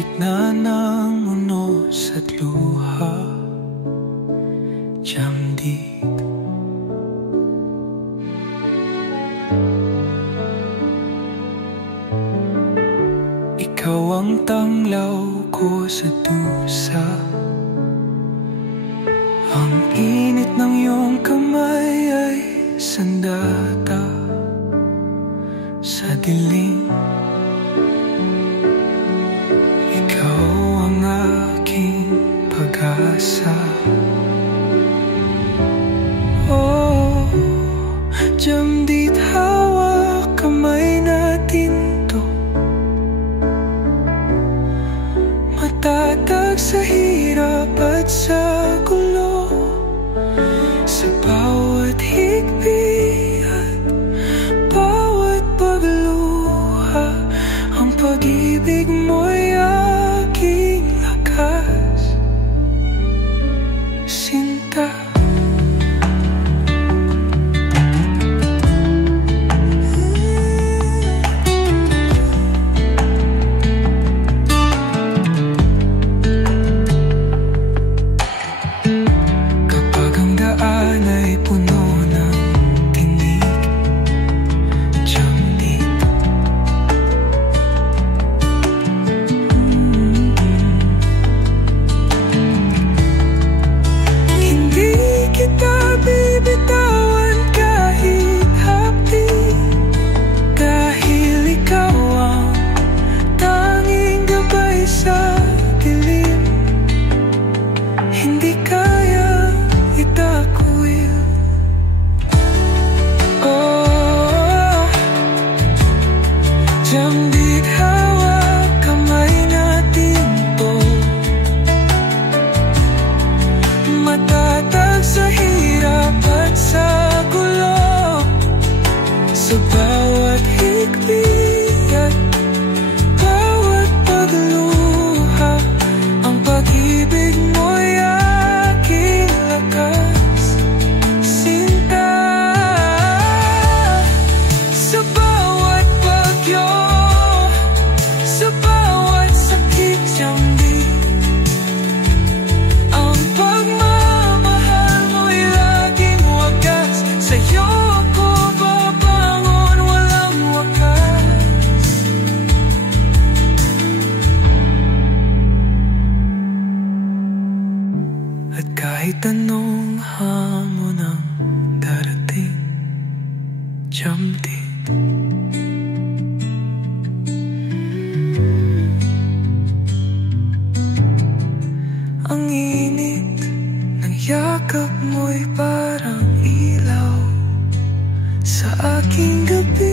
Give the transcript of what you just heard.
gitna ng unos at luha, Jamdik. Ikaw ang tanglaw ko sa dusa, ang init ng iyong kamay ay sandata sa dilim. Ikaw ang aking pag-asa. Oh, Jamdik, hawak kamay natin to, matatag sa hirap at sa gulo, sa bawat higpi at bawat pagluha. Ang pag-ibig mo'y aking lakas, sinta. Kapag ang daan ay puno ng tinig, Jamdik. Hindi kita bibitawan kahit hapdi, dahil ikaw ang tanging gabay sa dilim. Hindi kaya itakwil. Oh, Jamdik, hawak kamay natin to, matatag sa hirap at sa gulo, sa bawat higpi at bawat pagluha. Ang pag-ibig mo'y aking lakas, sinta. Sa bawat bagyo, sa bawat sakit, Jamdik, ang pagmamahal mo'y laging wagas. Sa'yo ako babangon, walang wakas. At kahit anong hamon ang darating, Jamdik. Ang init ng yakap mo'y parang ilaw sa aking gabi.